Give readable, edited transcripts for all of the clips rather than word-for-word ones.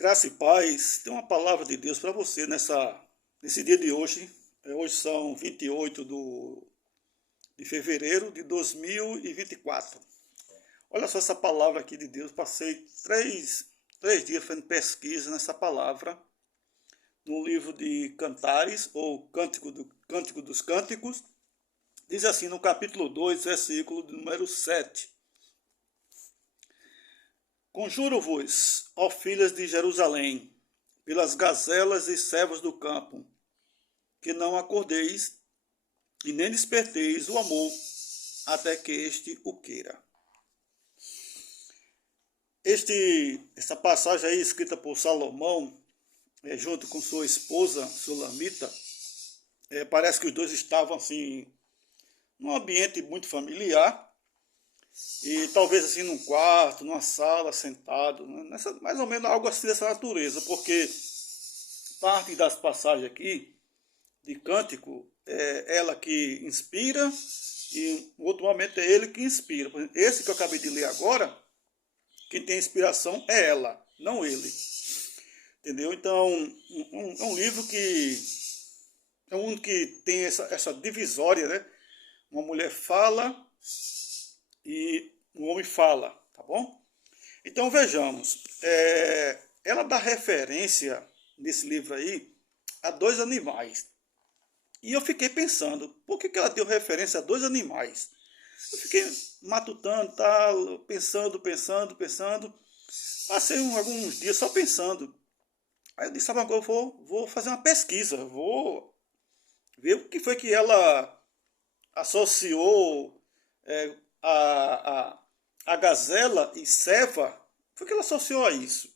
Graça e paz, tem uma palavra de Deus para você nesse dia de hoje. Hoje são 28 de fevereiro de 2024. Olha só essa palavra aqui de Deus. Passei três dias fazendo pesquisa nessa palavra no livro de Cantares, ou Cântico dos Cânticos. Diz assim no capítulo 2, versículo de número 7. Conjuro-vos, ó filhas de Jerusalém, pelas gazelas e servos do campo, que não acordeis e nem desperteis o amor, até que este o queira. Essa passagem aí, escrita por Salomão, junto com sua esposa, Sulamita, parece que os dois estavam assim, num ambiente muito familiar, e talvez assim num quarto, numa sala, sentado, né? Mais ou menos algo assim dessa natureza, porque parte das passagens aqui de Cântico é ela que inspira e no outro momento é ele que inspira. Esse que eu acabei de ler agora, quem tem inspiração é ela, não ele. Entendeu? Então, é um livro que é um que tem essa divisória, né? Uma mulher fala e o homem fala, tá bom? Então vejamos, ela dá referência nesse livro aí a dois animais. E eu fiquei pensando, por que ela deu referência a dois animais? Eu fiquei matutando, tal, pensando. Passei alguns dias só pensando. Aí eu disse, sabe agora eu vou fazer uma pesquisa, vou ver o que foi que ela associou a gazela e ceva. Foi que ela associou a isso.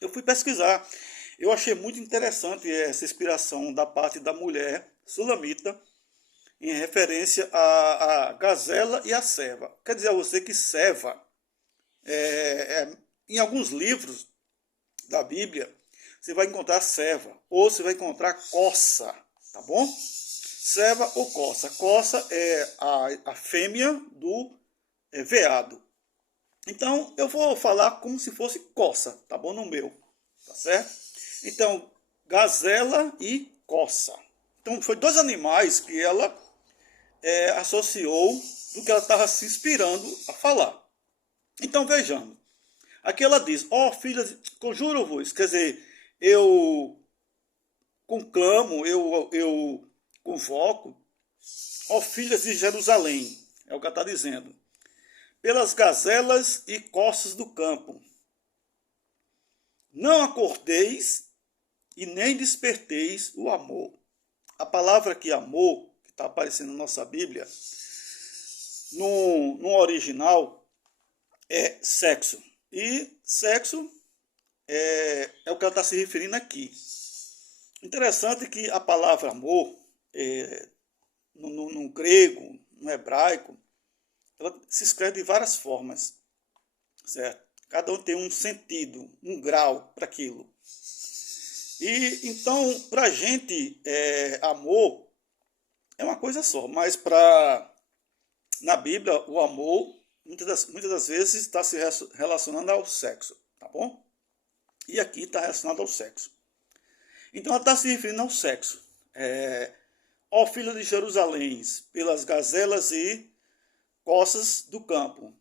Eu fui pesquisar. Eu achei muito interessante essa inspiração da parte da mulher sulamita em referência à gazela e à ceva. Quer dizer a você que ceva, em alguns livros da Bíblia, você vai encontrar ceva, ou você vai encontrar coça, tá bom? Ceva ou coça. Coça é a fêmea do veado. Então, eu vou falar como se fosse coça, tá bom? No meu, tá certo? Então, gazela e coça. Então, foi dois animais que ela associou do que ela estava se inspirando a falar. Então, vejamos. Aqui ela diz, ó filhas, conjuro-vos, quer dizer, eu conclamo, eu convoco, ó filhas de Jerusalém, é o que ela está dizendo, pelas gazelas e coças do campo. Não acordeis e nem desperteis o amor. A palavra aqui, amor, que está aparecendo na nossa Bíblia, no original, é sexo. E sexo é o que ela está se referindo aqui. Interessante que a palavra amor, no grego, no hebraico, ela se escreve de várias formas, certo? Cada um tem um sentido, um grau para aquilo. E então, para a gente, amor é uma coisa só, mas na Bíblia, o amor, muitas das vezes, está se relacionando ao sexo, tá bom? E aqui está relacionado ao sexo. Então, ela está se referindo ao sexo. Ó filha de Jerusalém, pelas gazelas e coças do campo,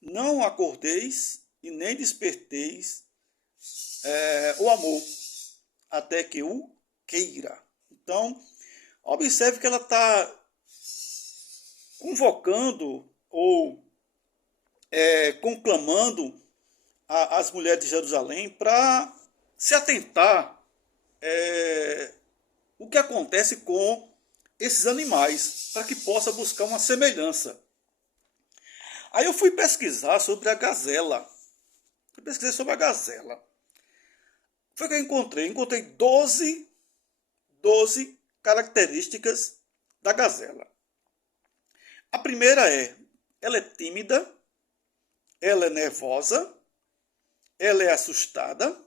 não acordeis e nem desperteis o amor, até que o queira. Então, observe que ela está convocando ou conclamando as mulheres de Jerusalém para se atentar o que acontece com esses animais, para que possa buscar uma semelhança. Aí eu fui pesquisar sobre a gazela. Pesquisei sobre a gazela. Foi que eu encontrei. Encontrei 12 características da gazela. A primeira ela é tímida, ela é nervosa, ela é assustada,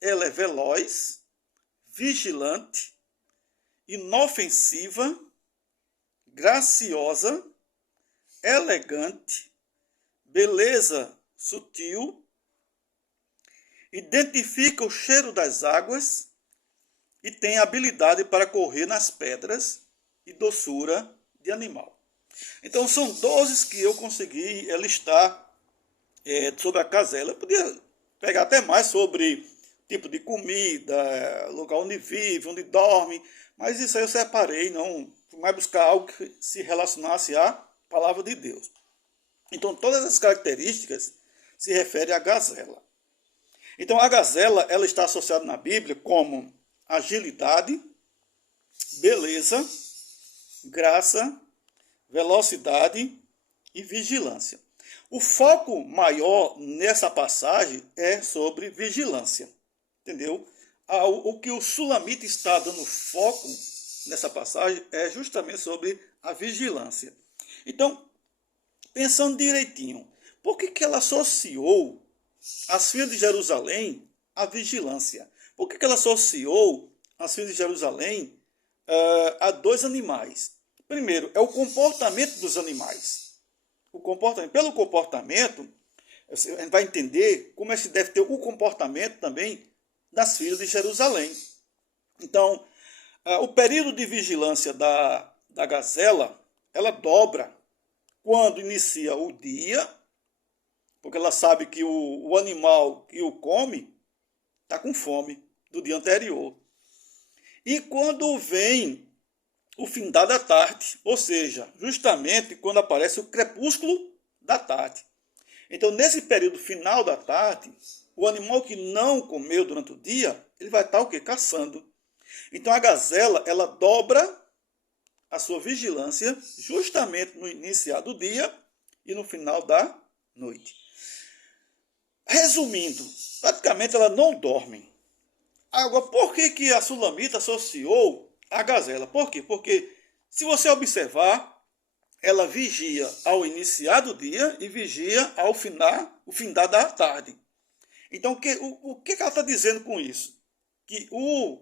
ela é veloz, vigilante, inofensiva, graciosa, elegante, beleza sutil identifica o cheiro das águas e tem habilidade para correr nas pedras e doçura de animal. Então são 12 que eu consegui listar sobre a gazela. Eu podia pegar até mais sobre tipo de comida, lugar onde vive, onde dorme, mas isso aí eu separei, não fui mais buscar algo que se relacionasse à palavra de Deus. Então todas as características se referem à gazela. Então a gazela ela está associada na Bíblia como agilidade, beleza, graça, velocidade e vigilância. O foco maior nessa passagem é sobre vigilância, entendeu? O que o Sulamita está dando foco nessa passagem é justamente sobre a vigilância. Então, pensando direitinho, por que ela associou as filhas de Jerusalém à vigilância? Por que ela associou as filhas de Jerusalém a dois animais? Primeiro, é o comportamento dos animais. Pelo comportamento, a gente vai entender como é que se deve ter o comportamento também das filhas de Jerusalém. Então, o período de vigilância da gazela, ela dobra quando inicia o dia, porque ela sabe que o animal que o come está com fome do dia anterior. E quando vem o findar da tarde, ou seja, justamente quando aparece o crepúsculo da tarde. Então, nesse período final da tarde, o animal que não comeu durante o dia, ele vai estar o quê? Caçando. Então, a gazela, ela dobra a sua vigilância justamente no iniciar do dia e no final da noite. Resumindo, praticamente ela não dorme. Agora, por que a Sulamita associou a gazela? Por quê? Porque, se você observar, ela vigia ao iniciar do dia e vigia ao findar da tarde. Então, o que ela está dizendo com isso? Que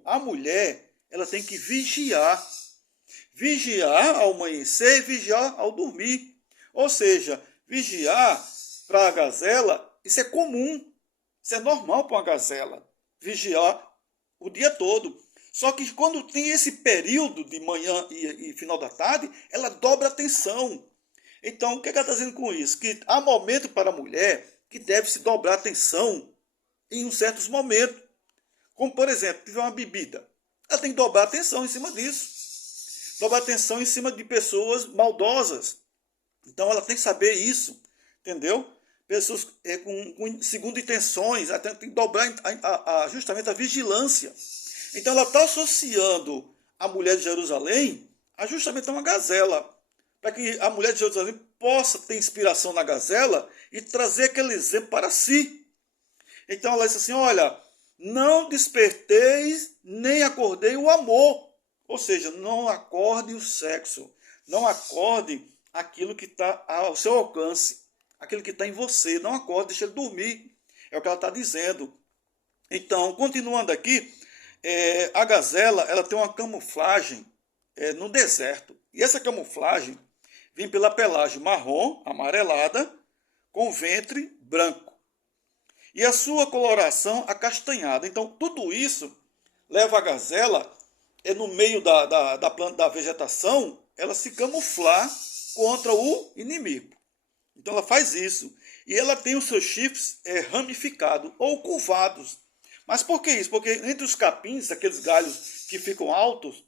a mulher ela tem que vigiar. Vigiar ao amanhecer e vigiar ao dormir. Ou seja, vigiar para a gazela, isso é comum. Isso é normal para uma gazela. Vigiar o dia todo. Só que quando tem esse período de manhã e final da tarde, ela dobra a atenção. Então, o que ela está dizendo com isso? Que há momento para a mulher que deve se dobrar a atenção em uns certos momentos. Como, por exemplo, tiver uma bebida. Ela tem que dobrar a atenção em cima disso. Dobrar a atenção em cima de pessoas maldosas. Então, ela tem que saber isso. Entendeu? Pessoas com segundo intenções. Ela tem que dobrar justamente a vigilância. Então ela está associando a mulher de Jerusalém a justamente uma gazela, para que a mulher de Jerusalém possa ter inspiração na gazela e trazer aquele exemplo para si. Então ela diz assim, olha, não desperteis nem acordei o amor. Ou seja, não acorde o sexo, não acorde aquilo que está ao seu alcance, aquilo que está em você, não acorde, deixa ele dormir. É o que ela está dizendo. Então, continuando aqui, a gazela ela tem uma camuflagem no deserto. E essa camuflagem vem pela pelagem marrom, amarelada, com ventre branco. E a sua coloração acastanhada. Então, tudo isso leva a gazela, no meio da planta da vegetação, ela se camuflar contra o inimigo. Então, ela faz isso. E ela tem os seus chifres ramificados ou curvados. Mas por que isso? Porque entre os capins, aqueles galhos que ficam altos,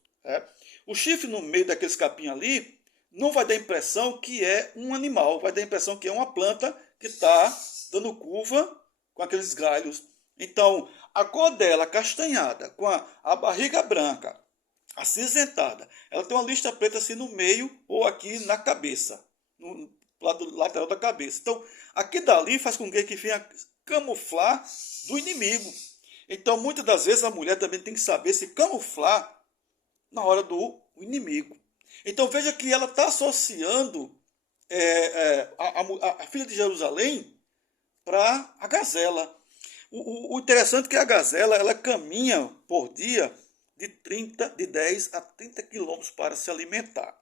o chifre no meio daqueles capins ali não vai dar a impressão que é um animal, vai dar a impressão que é uma planta que está dando curva com aqueles galhos. Então, a cor dela castanhada, com a barriga branca, acinzentada, ela tem uma lista preta assim no meio ou aqui na cabeça, no lado lateral da cabeça. Então, aqui dali faz com que venha camuflar do inimigo. Então, muitas das vezes, a mulher também tem que saber se camuflar na hora do inimigo. Então, veja que ela está associando a filha de Jerusalém para a gazela. O interessante é que a gazela ela caminha por dia de 10 a 30 quilômetros para se alimentar.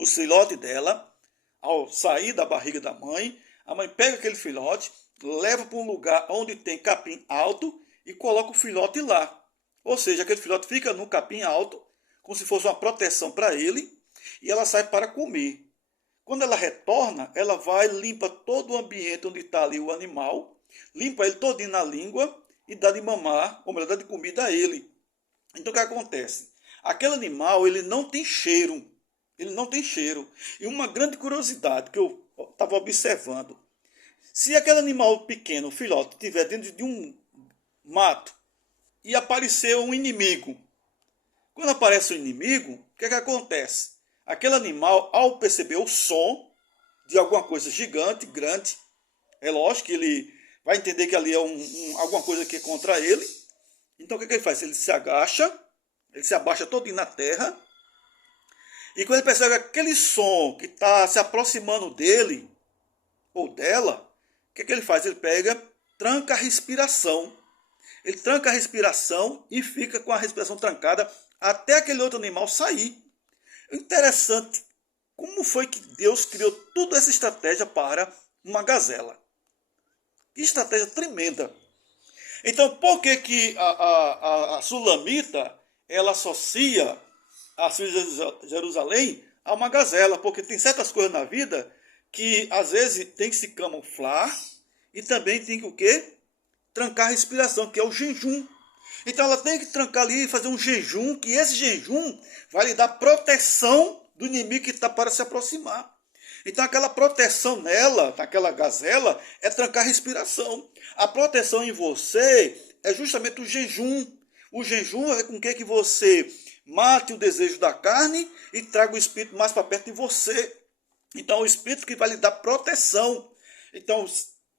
O filhote dela, ao sair da barriga da mãe, A mãe pega aquele filhote, leva para um lugar onde tem capim alto e coloca o filhote lá. Ou seja, aquele filhote fica no capim alto, como se fosse uma proteção para ele, e ela sai para comer. Quando ela retorna, ela vai, limpa todo o ambiente onde está ali o animal, limpa ele todinho na língua e dá de mamar, ou melhor, dá de comida a ele. Então o que acontece? Aquele animal, ele não tem cheiro. Ele não tem cheiro. E uma grande curiosidade que eu estava observando. Se aquele animal pequeno, o filhote, estiver dentro de um mato e aparecer um inimigo, quando aparece o inimigo, o que acontece? Aquele animal, ao perceber o som de alguma coisa gigante, grande, é lógico que ele vai entender que ali é alguma coisa que é contra ele. Então o que ele faz? Ele se agacha, ele se abaixa todinho na terra, e quando ele percebe aquele som que está se aproximando dele ou dela, o que ele faz? Ele pega, tranca a respiração. Ele tranca a respiração e fica com a respiração trancada até aquele outro animal sair. Interessante, como foi que Deus criou toda essa estratégia para uma gazela? Que estratégia tremenda. Então, por que a Sulamita, ela associa a filha de Jerusalém a uma gazela? Porque tem certas coisas na vida que às vezes tem que se camuflar e também tem que o quê? Trancar a respiração, que é o jejum. Então ela tem que trancar ali e fazer um jejum, que esse jejum vai lhe dar proteção do inimigo que está para se aproximar. Então aquela proteção nela, naquela gazela, é trancar a respiração. A proteção em você é justamente o jejum. O jejum é com que você mate o desejo da carne e traga o espírito mais para perto de você. Então, o espírito que vai lhe dar proteção. Então,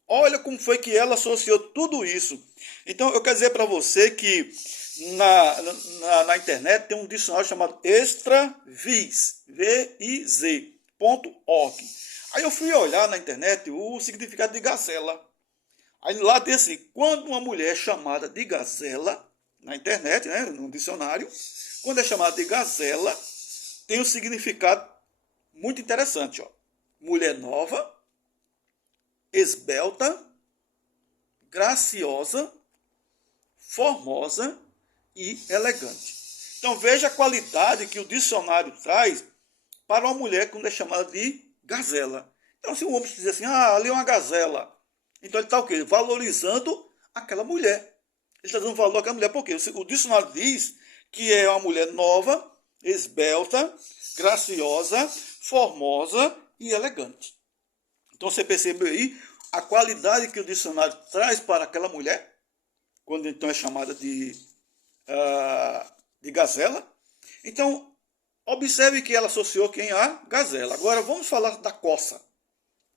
olha como foi que ela associou tudo isso. Então, eu quero dizer para você que na internet tem um dicionário chamado extraviz, viz.org. Aí eu fui olhar na internet o significado de gazela. Aí lá tem assim, quando uma mulher é chamada de gazela, na internet, né, no dicionário, quando é chamada de gazela, tem um significado muito interessante, ó. Mulher nova, esbelta, graciosa, formosa e elegante. Então veja a qualidade que o dicionário traz para uma mulher quando é chamada de gazela. Então se um homem diz assim, ali é uma gazela, então ele está o quê? Valorizando aquela mulher. Ele está dando valor àquela mulher, porque o dicionário diz que é uma mulher nova, esbelta, graciosa, formosa e elegante. Então você percebeu aí a qualidade que o dicionário traz para aquela mulher, quando então é chamada de gazela. Então, observe que ela associou quem a gazela. Agora vamos falar da coça.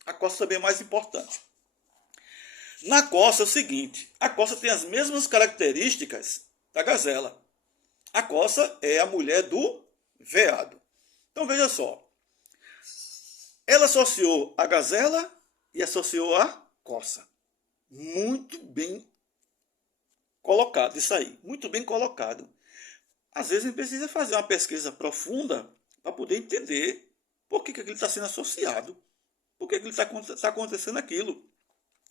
A coça também é mais importante. Na coça é o seguinte, a coça tem as mesmas características da gazela. A coça é a mulher do veado. Então veja só, ela associou a gazela e associou a coça. Muito bem colocado isso aí, muito bem colocado. Às vezes a gente precisa fazer uma pesquisa profunda para poder entender por que aquilo está sendo associado, por que está acontecendo aquilo.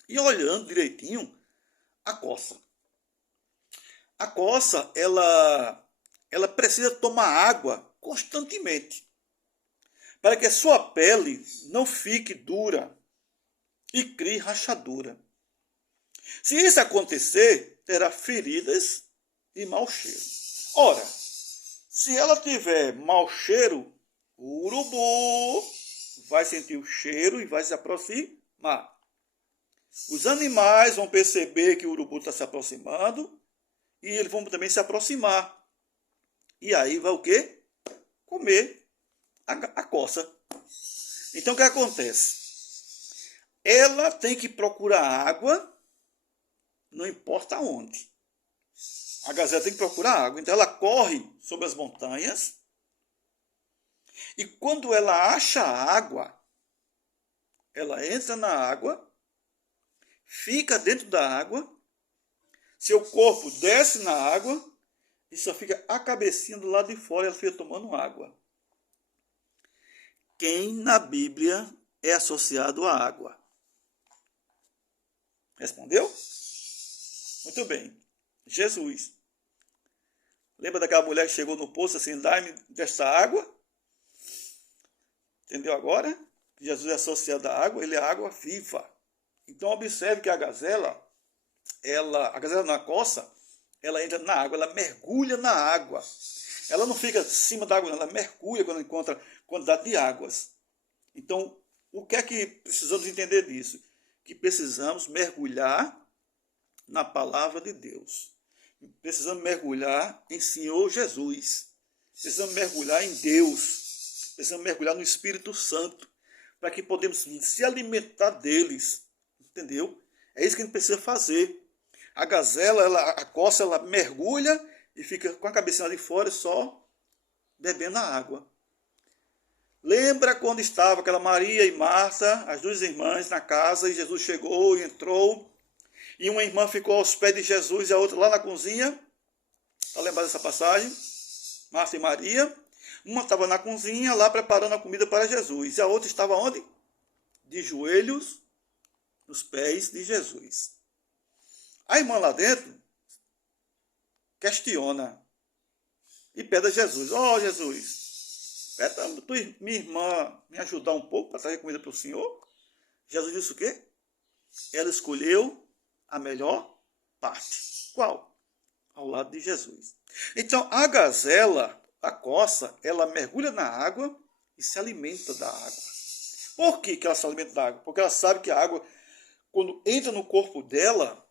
E olhando direitinho, a coça. A coça, ela precisa tomar água constantemente, para que a sua pele não fique dura e crie rachadura. Se isso acontecer, terá feridas e mau cheiro. Ora, se ela tiver mau cheiro, o urubu vai sentir o cheiro e vai se aproximar. Os animais vão perceber que o urubu está se aproximando e eles vão também se aproximar. E aí vai o quê? Comer a coça. Então o que acontece? Ela tem que procurar água, não importa onde. A gazela tem que procurar água. Então ela corre sobre as montanhas. E quando ela acha água, ela entra na água, fica dentro da água, seu corpo desce na água e só fica a cabecinha do lado de fora e ela fica tomando água. Quem na Bíblia é associado à água? Respondeu? Muito bem. Jesus. Lembra daquela mulher que chegou no poço assim, dá-me desta água? Entendeu agora? Jesus é associado à água, ele é água viva. Então observe que a gazela na coça, ela entra na água, ela mergulha na água. Ela não fica acima da água, ela mergulha quando encontra quantidade de águas. Então, o que é que precisamos entender disso? Que precisamos mergulhar na palavra de Deus. Precisamos mergulhar em Senhor Jesus. Precisamos mergulhar em Deus. Precisamos mergulhar no Espírito Santo, para que podemos se alimentar deles. Entendeu? É isso que a gente precisa fazer. A gazela, a coça, ela mergulha e fica com a cabecinha de fora só bebendo a água. Lembra quando estava aquela Maria e Marta, as duas irmãs, na casa, e Jesus chegou e entrou, e uma irmã ficou aos pés de Jesus e a outra lá na cozinha? Está lembrado dessa passagem? Marta e Maria. Uma estava na cozinha, lá preparando a comida para Jesus, e a outra estava onde? De joelhos nos pés de Jesus. A irmã lá dentro questiona e pede a Jesus: ó Jesus, pede minha irmã me ajudar um pouco para trazer comida para o Senhor. Jesus disse o quê? Ela escolheu a melhor parte. Qual? Ao lado de Jesus. Então a gazela, a coça, ela mergulha na água e se alimenta da água. Por que ela se alimenta da água? Porque ela sabe que a água, quando entra no corpo dela,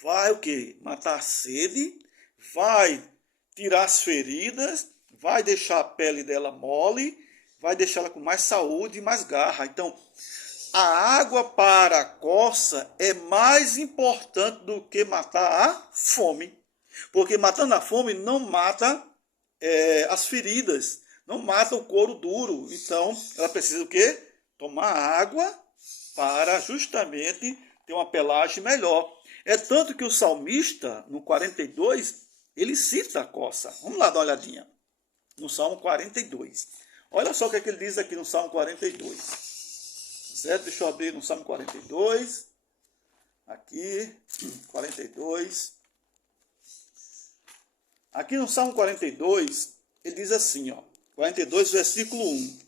vai o quê? Matar a sede, vai tirar as feridas, vai deixar a pele dela mole, vai deixá-la com mais saúde e mais garra. Então, a água para a coça é mais importante do que matar a fome. Porque matando a fome não mata as feridas, não mata o couro duro. Então, ela precisa o quê? Tomar água para justamente ter uma pelagem melhor. É tanto que o salmista, no 42, ele cita a coça. Vamos lá dar uma olhadinha. No Salmo 42. Olha só o que, é que ele diz aqui no Salmo 42. Certo? Deixa eu abrir no Salmo 42. Aqui, 42. Aqui no Salmo 42, ele diz assim, ó, 42, versículo 1.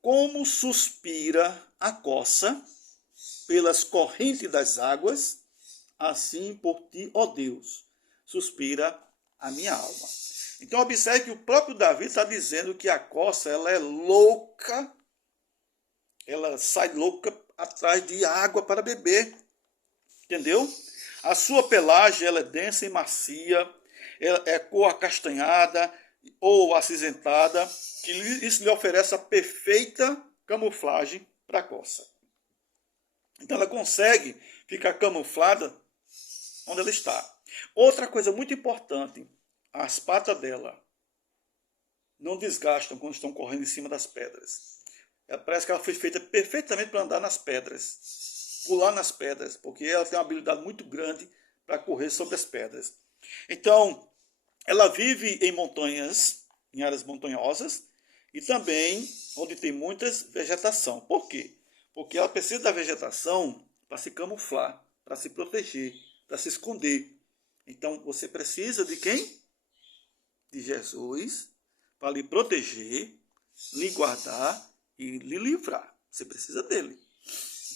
Como suspira a coça pelas correntes das águas, assim por ti, ó Deus, suspira a minha alma. Então observe que o próprio Davi está dizendo que a coça, ela é louca, ela sai louca atrás de água para beber. Entendeu? A sua pelagem, ela é densa e macia, ela é cor acastanhada ou acinzentada, que isso lhe oferece a perfeita camuflagem para a coça. Então ela consegue ficar camuflada onde ela está. Outra coisa muito importante, as patas dela não desgastam quando estão correndo em cima das pedras. Parece que ela foi feita perfeitamente para andar nas pedras, pular nas pedras, porque ela tem uma habilidade muito grande para correr sobre as pedras. Então, ela vive em montanhas, em áreas montanhosas, e também onde tem muitas vegetação. Por quê? Porque ela precisa da vegetação para se camuflar, para se proteger, para se esconder. Então, você precisa de quem? De Jesus, para lhe proteger, lhe guardar e lhe livrar. Você precisa dele.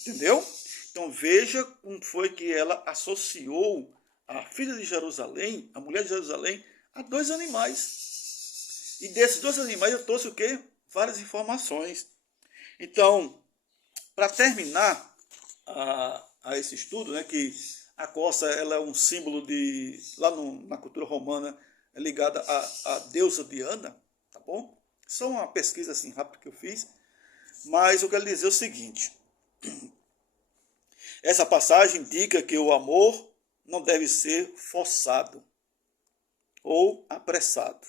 Entendeu? Então, veja como foi que ela associou a filha de Jerusalém, a mulher de Jerusalém, a dois animais. E desses dois animais eu trouxe o quê? Várias informações. Então, para terminar a esse estudo, né, que a coça ela é um símbolo de, lá na cultura romana, é ligada à deusa Diana, tá bom? Só uma pesquisa assim rápida que eu fiz, mas eu quero dizer o seguinte: essa passagem indica que o amor não deve ser forçado ou apressado,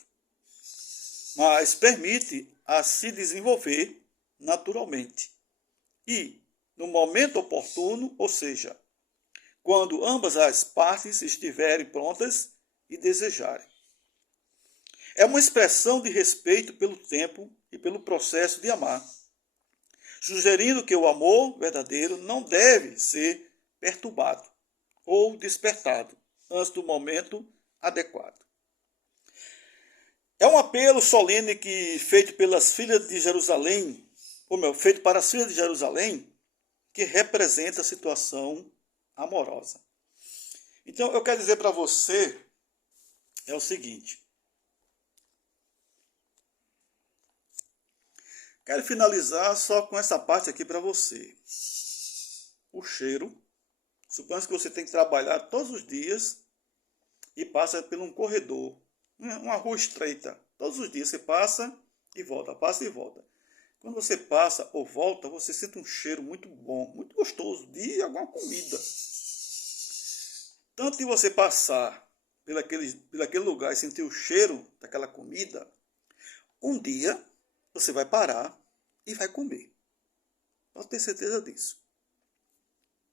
mas permite a se desenvolver naturalmente e no momento oportuno, ou seja, quando ambas as partes estiverem prontas e desejarem. É uma expressão de respeito pelo tempo e pelo processo de amar, sugerindo que o amor verdadeiro não deve ser perturbado ou despertado antes do momento adequado. É um apelo solene feito pelas filhas de Jerusalém, feito para as filhas de Jerusalém, que representa a situação amorosa. Então, eu quero dizer para você o seguinte. Quero finalizar só com essa parte aqui para você. O cheiro. Suponha que você tem que trabalhar todos os dias e passa por um corredor, uma rua estreita. Todos os dias você passa e volta, passa e volta. Quando você passa ou volta, você sente um cheiro muito bom, muito gostoso de alguma comida. Tanto de você passar por aquele lugar e sentir o cheiro daquela comida, um dia você vai parar e vai comer. Pode ter certeza disso.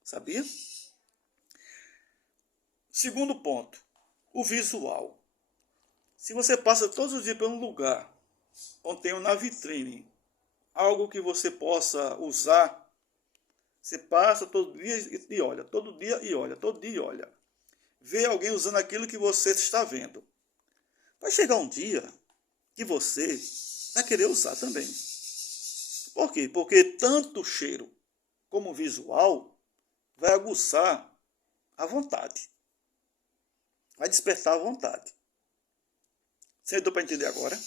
Sabia? Segundo ponto, o visual. Se você passa todos os dias por um lugar onde tem na vitrine algo que você possa usar, você passa todo dia e olha, todo dia e olha, todo dia e olha. Vê alguém usando aquilo que você está vendo. Vai chegar um dia que você vai querer usar também. Por quê? Porque tanto o cheiro como o visual vai aguçar a vontade. Vai despertar a vontade. Você deu para entender agora?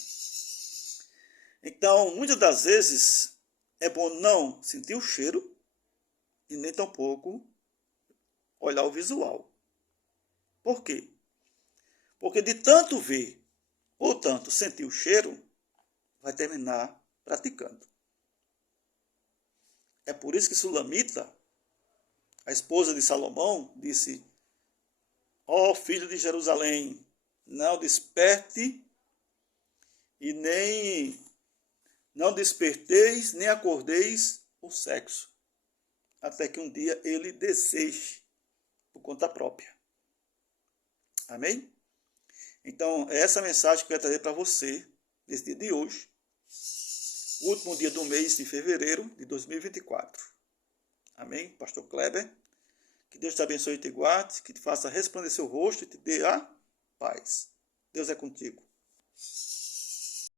Então, muitas das vezes, é bom não sentir o cheiro e nem tampouco olhar o visual. Por quê? Porque de tanto ver ou tanto sentir o cheiro, vai terminar praticando. É por isso que Sulamita, a esposa de Salomão, disse: ó filho de Jerusalém, não desperte e não desperteis, nem acordeis o sexo, até que um dia ele deseje por conta própria. Amém? Então, é essa mensagem que eu quero trazer para você, nesse dia de hoje, o último dia do mês de fevereiro de 2024. Amém? Pastor Kleber, que Deus te abençoe e te guarde, que te faça resplandecer o rosto e te dê a paz. Deus é contigo.